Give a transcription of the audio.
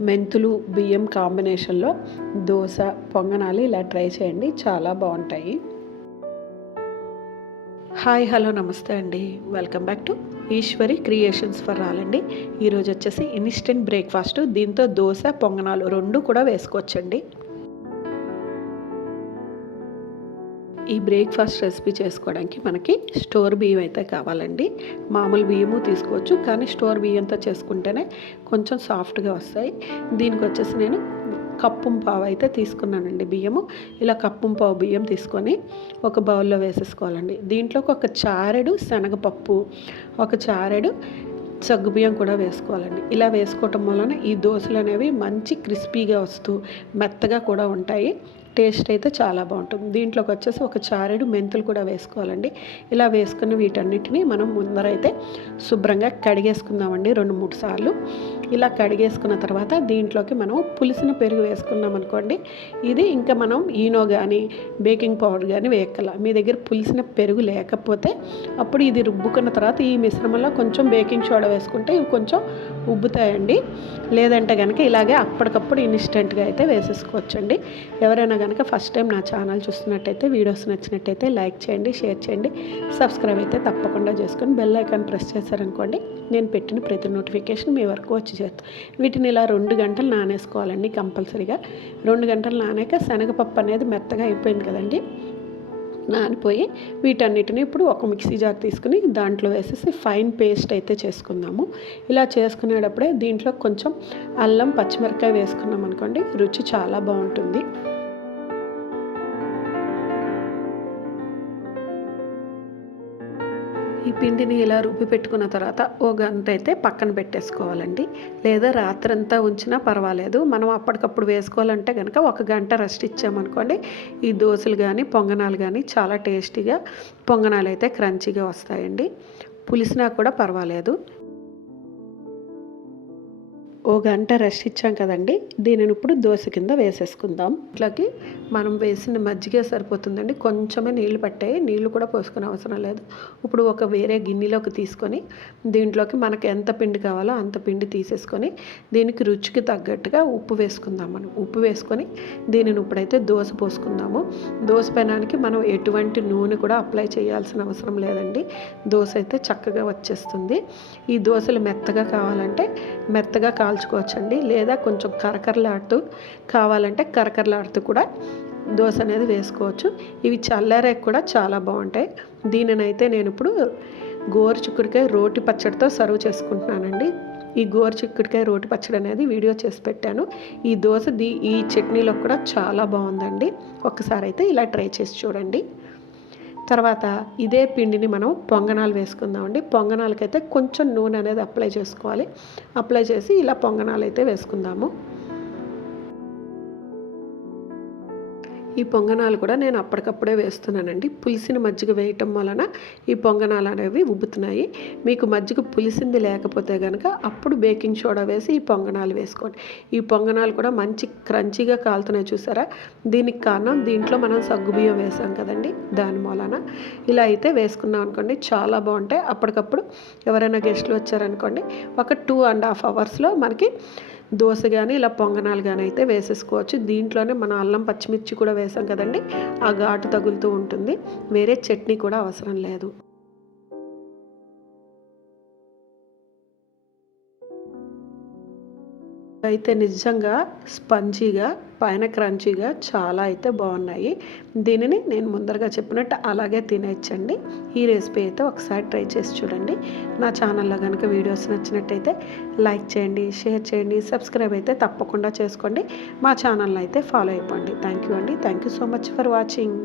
మెంతులు బియ్యం కాంబినేషన్లో దోశ పొంగనాలు ఇలా ట్రై చేయండి. చాలా బాగుంటాయి. హాయ్ హలో నమస్తే అండి. Welcome back to Eshwari creations for రాలండి ఈరోజు వచ్చేసి ఇన్స్టెంట్ బ్రేక్ఫాస్ట్. దీంతో దోశ పొంగనాలు రెండు కూడా వేసుకోవచ్చండి. ఈ బ్రేక్ఫాస్ట్ రెసిపీ చేసుకోవడానికి మనకి స్టోర్ బియ్యం అయితే కావాలండి. మామూలు బియ్యము తీసుకోవచ్చు కానీ స్టోర్ బియ్యంతో చేసుకుంటేనే కొంచెం సాఫ్ట్గా వస్తాయి. దీనికి వచ్చేసి నేను కప్పుం పావు అయితే తీసుకున్నానండి బియ్యము. ఇలా కప్పుం పావు బియ్యం తీసుకొని ఒక బౌల్లో వేసేసుకోవాలండి. దీంట్లోకి ఒక చారెడు శనగపప్పు ఒక చారెడు సగ్గుబియ్యం కూడా వేసుకోవాలండి. ఇలా వేసుకోవటం వలన ఈ దోశలు అనేవి మంచి క్రిస్పీగా వస్తూ మెత్తగా కూడా ఉంటాయి. టేస్ట్ అయితే చాలా బాగుంటుంది. దీంట్లోకి వచ్చేసి ఒక చారెడు మెంతులు కూడా వేసుకోవాలండి. ఇలా వేసుకున్న వీటన్నిటిని మనం ముందరైతే శుభ్రంగా కడిగేసుకుందామండి రెండు మూడు సార్లు. ఇలా కడిగేసుకున్న తర్వాత దీంట్లోకి మనం పులిసిన పెరుగు వేసుకున్నాం అనుకోండి. ఇది ఇంకా మనం ఈనో కానీ బేకింగ్ పౌడర్ కానీ వేయక్కల. మీ దగ్గర పులిసిన పెరుగు లేకపోతే అప్పుడు ఇది రుబ్బుకున్న తర్వాత ఈ మిశ్రమంలో కొంచెం బేకింగ్ సోడా వేసుకుంటే ఇవి కొంచెం ఉబ్బుతాయండి. లేదంటే కనుక ఇలాగే అప్పటికప్పుడు ఇన్స్టెంట్గా అయితే వేసేసుకోవచ్చండి. ఎవరైనా కనుక ఫస్ట్ టైం నా ఛానల్ చూస్తున్నట్టయితే వీడియోస్ నచ్చినట్టయితే లైక్ చేయండి షేర్ చేయండి సబ్స్క్రైబ్ అయితే తప్పకుండా చేసుకొని బెల్ ఐకాన్ ప్రెస్ చేశారనుకోండి నేను పెట్టిన ప్రతి నోటిఫికేషన్ మీ వరకు వచ్చి చేస్తాను వీటిని ఇలా రెండు గంటలు నానేసుకోవాలండి కంపల్సరీగా. రెండు గంటలు నానాక శనగపప్పు అనేది మెత్తగా అయిపోయింది కదండి నానిపోయి వీటన్నిటిని ఇప్పుడు ఒక మిక్సీ జార్ తీసుకుని దాంట్లో వేసేసి ఫైన్ పేస్ట్ అయితే చేసుకుందాము. ఇలా చేసుకునేటప్పుడే దీంట్లో కొంచెం అల్లం పచ్చిమిరకాయ వేసుకున్నాం అనుకోండి రుచి చాలా బాగుంటుంది. ఈ పిండిని ఇలా రుబ్బి పెట్టుకున్న తర్వాత ఓ గంట అయితే పక్కన పెట్టేసుకోవాలండి. లేదా రాత్రంతా ఉంచినా పర్వాలేదు. మనం అప్పటికప్పుడు వేసుకోవాలంటే కనుక ఒక గంట రెస్ట్ ఇచ్చామనుకోండి ఈ దోశలు కానీ పొంగనాలు కానీ చాలా టేస్టీగా పొంగనాలు అయితే క్రంచీగా వస్తాయండి. పులిసినా కూడా పర్వాలేదు. ఓ గంట రెస్ట్ ఇచ్చాం కదండి. దీనిని ఇప్పుడు దోశ కింద వేసేసుకుందాం. ఇట్లాకి మనం వేసిన మజ్జిగ సరిపోతుందండి. కొంచెమే నీళ్ళు పట్టాయి. నీళ్ళు కూడా పోసుకునే అవసరం లేదు. ఇప్పుడు ఒక వేరే గిన్నెలోకి తీసుకొని దీంట్లోకి మనకి ఎంత పిండి కావాలో అంత పిండి తీసేసుకొని దీనికి రుచికి తగ్గట్టుగా ఉప్పు వేసుకుందాం మనం. ఉప్పు వేసుకొని దీనిని ఇప్పుడైతే దోశ పోసుకుందాము. దోశ పెనానికి మనం ఎటువంటి నూనె కూడా అప్లై చేయాల్సిన అవసరం లేదండి. దోశ అయితే చక్కగా వచ్చేస్తుంది. ఈ దోశలు మెత్తగా కావాలంటే మెత్తగా కావాలి కాల్చుకోవచ్చండి. లేదా కొంచెం కరకరలాడుతూ కావాలంటే కరకరలాడుతూ కూడా దోశ అనేది వేసుకోవచ్చు. ఇవి చల్లారాక కూడా చాలా బాగుంటాయి. దీనినైతే నేను ఇప్పుడు గోరు చిక్కుడికాయ రోటి పచ్చడితో సర్వ్ చేసుకుంటున్నానండి. ఈ గోరు చిక్కుడికాయ రోటి పచ్చడి అనేది వీడియో చేసి పెట్టాను. ఈ దోశ దీ ఈ చట్నీలో కూడా చాలా బాగుందండి. ఒక్కసారి అయితే ఇలా ట్రై చేసి చూడండి. తర్వాత ఇదే పిండిని మనం పొంగనాలు వేసుకుందామండి. పొంగనాలకైతే కొంచెం నూనె అనేది అప్లై చేసుకోవాలి. అప్లై చేసి ఇలా పొంగనాలు అయితే వేసుకుందాము. ఈ పొంగనాలు కూడా నేను అప్పటికప్పుడే వేస్తున్నానండి. పులిసిన మజ్జిగ వేయటం వలన ఈ పొంగనాలు అనేవి ఉబ్బుతున్నాయి. మీకు మజ్జిగ పులిసింది లేకపోతే కనుక అప్పుడు బేకింగ్ సోడా వేసి ఈ పొంగనాలు వేసుకోండి. ఈ పొంగనాలు కూడా మంచి క్రంచీగా కాలుతున్నాయి చూసారా? దీనికి కారణం దీంట్లో మనం సగ్గుబియ్యం వేసాం కదండి దాని మూలన. ఇలా అయితే వేసుకున్నాం అనుకోండి చాలా బాగుంటాయి. అప్పటికప్పుడు ఎవరైనా గెస్ట్లు వచ్చారనుకోండి ఒక టూ అండ్ హాఫ్ అవర్స్లో మనకి దోశ కానీ ఇలా పొంగనాలు కానీ అయితే వేసేసుకోవచ్చు. దీంట్లోనే మనం అల్లం పచ్చిమిర్చి కూడా వేసాం కదండి. ఆ ఘాటు తగులుతూ ఉంటుంది. వేరే చట్నీ కూడా అవసరం లేదు. అయితే నిజంగా స్పంజీగా పైన క్రంచీగా చాలా అయితే బాగున్నాయి. దీనిని నేను ముందరగా చెప్పినట్టు అలాగే తినేయచ్చండి ఈ రెసిపీ అయితే ఒకసారి ట్రై చేసి చూడండి. నా ఛానల్లో కనుక వీడియోస్ నచ్చినట్టయితే లైక్ చేయండి షేర్ చేయండి సబ్స్క్రైబ్ అయితే తప్పకుండా చేసుకోండి. మా ఛానల్ని అయితే ఫాలో అయిపోండి. థ్యాంక్ యూ అండి. Thank you so much for watching.